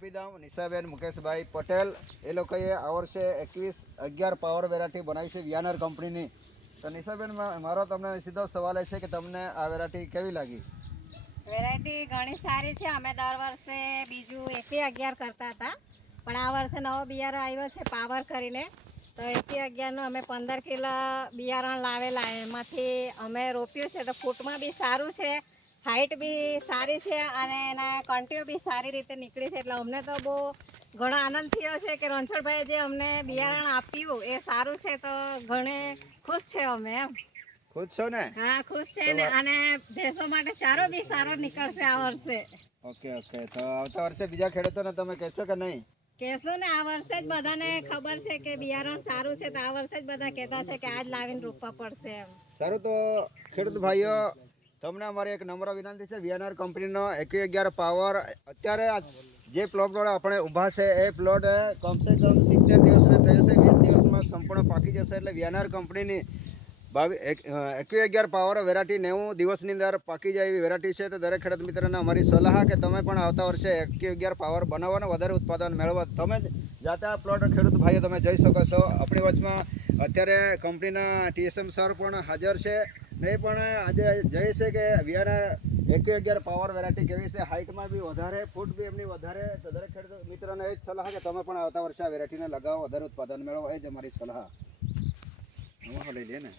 કપિદામ નિશાબેન મુકેશભાઈ પટેલ એ લોકોએ આ વર્ષે 21-11 પાવર વેરાયટી બનાવી છે વિયાનર કંપનીની. તો નિશાબેન, મારો તમને સીધો સવાલ એ છે કે તમને આ વેરાયટી કેવી લાગી? વેરાયટી ઘણી સારી છે. અમે દર વર્ષે બીજું 21-11 કરતા હતા, પણ આ વર્ષે નવો બિયારો આવ્યો છે પાવર કરીને. તો 21-11નું અમે 15 કિલો બિયારણ લાવેલા. એમાંથી અમે રોપ્યું છે તો ફૂટમાં બી સારું છે, હાઈટ બી સારી છે અને એના કંટીઓ બી સારી રીતે નીકળી છે. એટલે અમને તો બહુ ઘણો આનંદ થયો છે કે રણછોડભાઈએ જે અમને બિયારણ આપ્યું એ સારું છે, તો ઘણે ખુશ છે અમે એમ. ખુશ છો ને? હા, ખુશ છે ને. અને ભેંસો માટે ચારો બી સારો નીકળશે આ વર્ષે. ઓકે. તો આવતા વર્ષે બીજા ખેડૂતોને તમે કહેશો કે નહીં? કહેશું ને. આ વર્ષે જ બધાને ખબર છે કે બિયારણ સારું છે, તો આ વર્ષે જ બધા કહેતા છે કે આજ લાવીને રોપવા પડશે એમ. સારું, તો ખેડૂત ભાઈઓ, તમને અમારી એક નમ્ર વિનંતી છે. વિયાનર કંપનીનો 21-11 પાવર અત્યારે જે પ્લોટ વડે આપણે ઊભા છે એ પ્લોટ કમસે કમ 70 દિવસને થયો છે. 20 દિવસમાં સંપૂર્ણ પાકી જશે. એટલે વિયાનર કંપનીની 21-11 પાવર વેરાયટી 90 દિવસની અંદર પાકી જાય એવી વેરાયટી છે. તો દરેક ખેડૂત મિત્રોને અમારી સલાહ કે તમે પણ આવતા વર્ષે 21-11 પાવર બનાવો અને વધારે ઉત્પાદન મેળવો. તમે જાતે આ પ્લોટ ખેડૂત ભાઈઓ તમે જોઈ શકો છો. આપણી વચમાં અત્યારે કંપનીના TSM સર પણ હાજર છે. એ પણ આજે જઈએ છે કે વિયાનર 21-11 પાવર વેરાયટી કેવી છે, હાઇટમાં બી વધારે, ફૂટ બી એમની વધારે. તો દરેક ખેડૂત મિત્રોને એ જ સલાહ કે તમે પણ આવતા વર્ષે આ વેરાયટીને લગાવો, વધારે ઉત્પાદન મેળવો. એ જ અમારી સલાહ. લઈ લે ને.